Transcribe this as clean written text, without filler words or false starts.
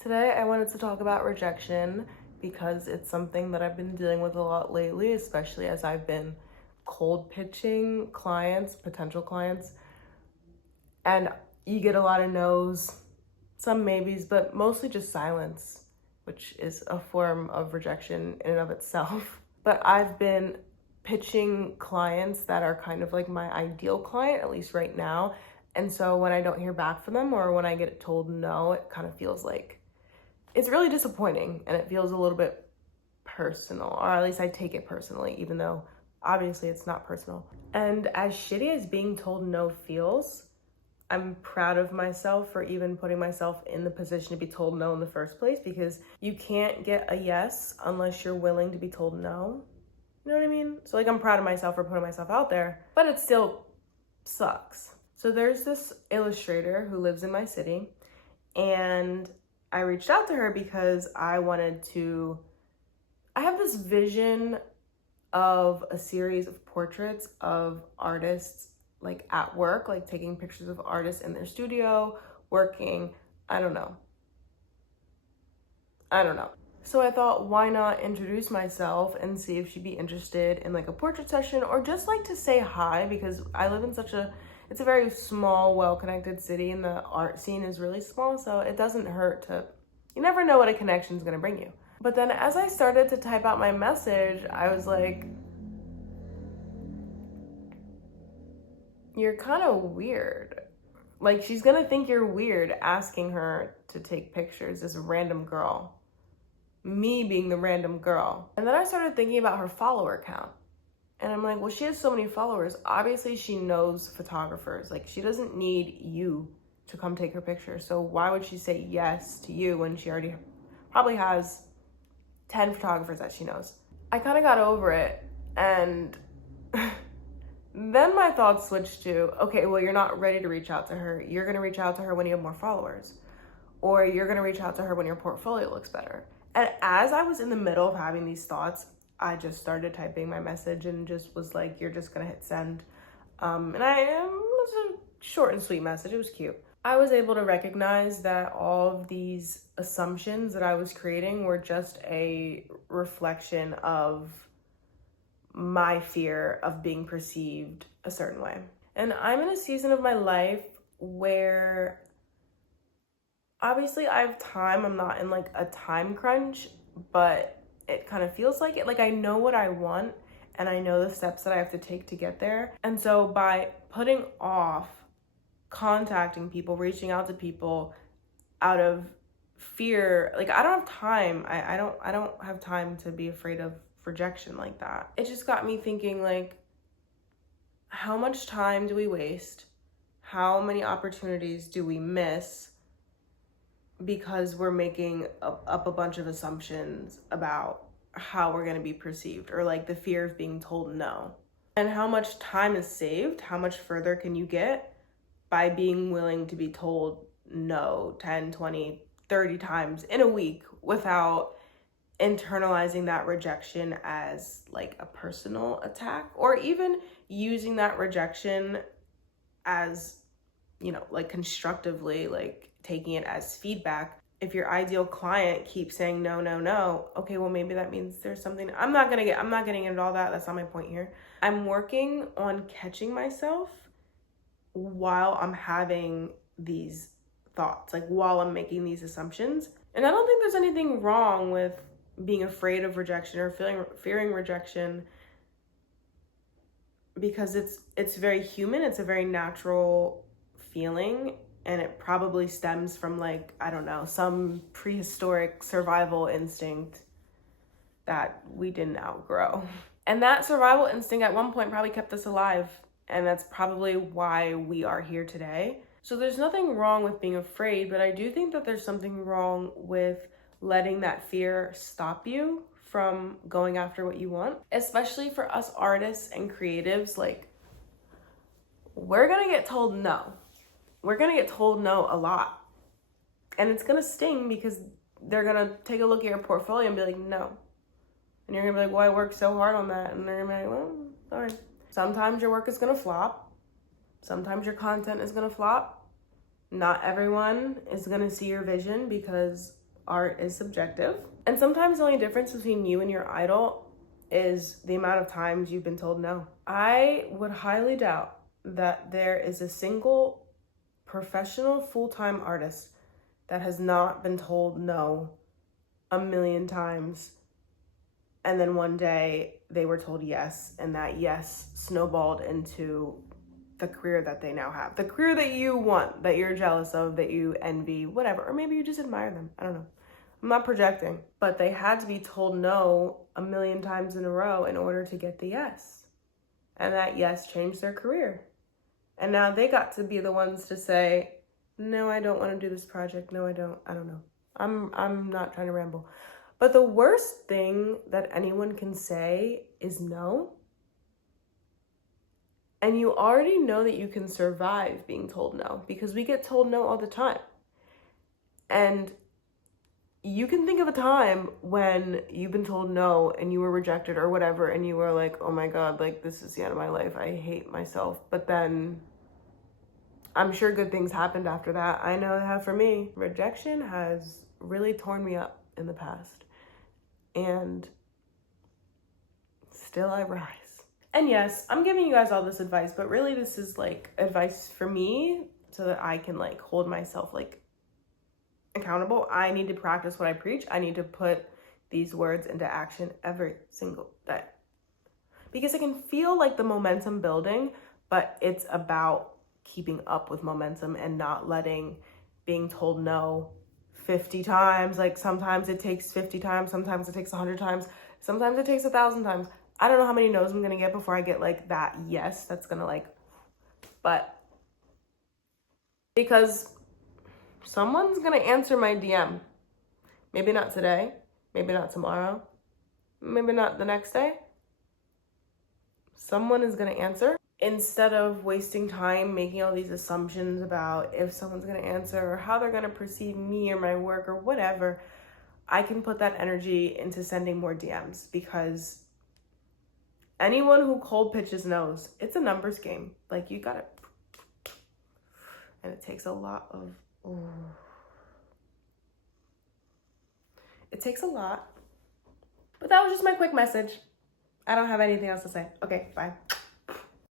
Today, I wanted to talk about rejection because it's something that I've been dealing with a lot lately, especially as I've been cold pitching clients, potential clients, and you get a lot of no's, some maybes, but mostly just silence, which is a form of rejection in and of itself. But I've been pitching clients that are kind of like my ideal client, at least right now. And so when I don't hear back from them or when I get told no, it kind of feels like it's really disappointing and it feels a little bit personal, or at least I take it personally, even though obviously it's not personal. And as shitty as being told no feels, I'm proud of myself for even putting myself in the position to be told no in the first place, because you can't get a yes unless you're willing to be told no. You know what I mean? So like, I'm proud of myself for putting myself out there, but it still sucks. So there's this illustrator who lives in my city, and I reached out to her because I have this vision of a series of portraits of artists like at work, like taking pictures of artists in their studio, working, I don't know. So I thought, why not introduce myself and see if she'd be interested in like a portrait session, or just like to say hi, because I live in it's a very small, well-connected city, and the art scene is really small, so it doesn't hurt you never know what a connection is gonna bring you. But then as I started to type out my message, I was like, you're kind of weird. Like, she's gonna think you're weird asking her to take pictures, this random girl. Me being the random girl. And then I started thinking about her follower count. And I'm like, well, she has so many followers. Obviously, she knows photographers. Like, she doesn't need you to come take her picture. So why would she say yes to you when she already probably has 10 photographers that she knows? I kind of got over it. And then my thoughts switched to, okay, well, you're not ready to reach out to her. You're going to reach out to her when you have more followers. Or you're going to reach out to her when your portfolio looks better. And as I was in the middle of having these thoughts, I just started typing my message and just was like, you're just gonna hit send. And it was a short and sweet message. It was cute. I was able to recognize that all of these assumptions that I was creating were just a reflection of my fear of being perceived a certain way. And I'm in a season of my life where obviously I have time. I'm not in like a time crunch, but it kind of feels like it. Like, I know what I want and I know the steps that I have to take to get there. And so by putting off contacting people, reaching out to people out of fear, like, I don't have time. I don't have time to be afraid of rejection like that. It just got me thinking, like, how much time do we waste? How many opportunities do we miss because we're making up a bunch of assumptions about how we're going to be perceived, or like the fear of being told no? And how much time is saved? How much further can you get by being willing to be told no 10, 20, 30 times in a week without internalizing that rejection as like a personal attack, or even using that rejection as, like constructively, like taking it as feedback? If your ideal client keeps saying no, no, no, okay, well, maybe that means there's something. I'm not getting into all that. That's not my point here. I'm working on catching myself while I'm having these thoughts, like while I'm making these assumptions. And I don't think there's anything wrong with being afraid of rejection or fearing rejection, because it's very human. It's a very natural feeling. And it probably stems from, like, I don't know, some prehistoric survival instinct that we didn't outgrow. And that survival instinct at one point probably kept us alive. And that's probably why we are here today. So there's nothing wrong with being afraid, but I do think that there's something wrong with letting that fear stop you from going after what you want. Especially for us artists and creatives, like, we're gonna get told no. We're gonna get told no a lot. And it's gonna sting, because they're gonna take a look at your portfolio and be like, no. And you're gonna be like, well, I worked so hard on that. And they're gonna be like, well, sorry. Sometimes your work is gonna flop. Sometimes your content is gonna flop. Not everyone is gonna see your vision, because art is subjective. And sometimes the only difference between you and your idol is the amount of times you've been told no. I would highly doubt that there is a single professional full-time artist that has not been told no a million times, and then one day they were told yes, and that yes snowballed into the career that they now have, the career that you want, that you're jealous of, that you envy, whatever, or maybe you just admire them. I don't know. I'm not projecting, but they had to be told no a million times in a row in order to get the yes. And that yes changed their career. And now they got to be the ones to say, no, I don't want to do this project. No, I don't know. I'm not trying to ramble. But the worst thing that anyone can say is no. And you already know that you can survive being told no, because we get told no all the time. And you can think of a time when you've been told no and you were rejected or whatever, and you were like, oh my God, like this is the end of my life. I hate myself. But then I'm sure good things happened after that. I know it have for me. Rejection has really torn me up in the past. And still I rise. And yes, I'm giving you guys all this advice, but really this is like advice for me so that I can like hold myself like accountable. I need to practice what I preach. I need to put these words into action every single day, because I can feel like the momentum building, but it's about keeping up with momentum and not letting being told no 50 times. Like sometimes it takes 50 times, sometimes it takes 100 times, sometimes it takes 1,000 times. I don't know how many no's I'm gonna get before I get like that yes that's gonna like, but because someone's gonna answer my DM. Maybe not today, maybe not tomorrow, maybe not the next day. Someone is gonna answer. Instead of wasting time making all these assumptions about if someone's gonna answer or how they're gonna perceive me or my work or whatever, I can put that energy into sending more DMs, because anyone who cold pitches knows it's a numbers game. Like you gotta, and it takes a lot of, it takes a lot. But that was just my quick message. I don't have anything else to say. Okay, bye.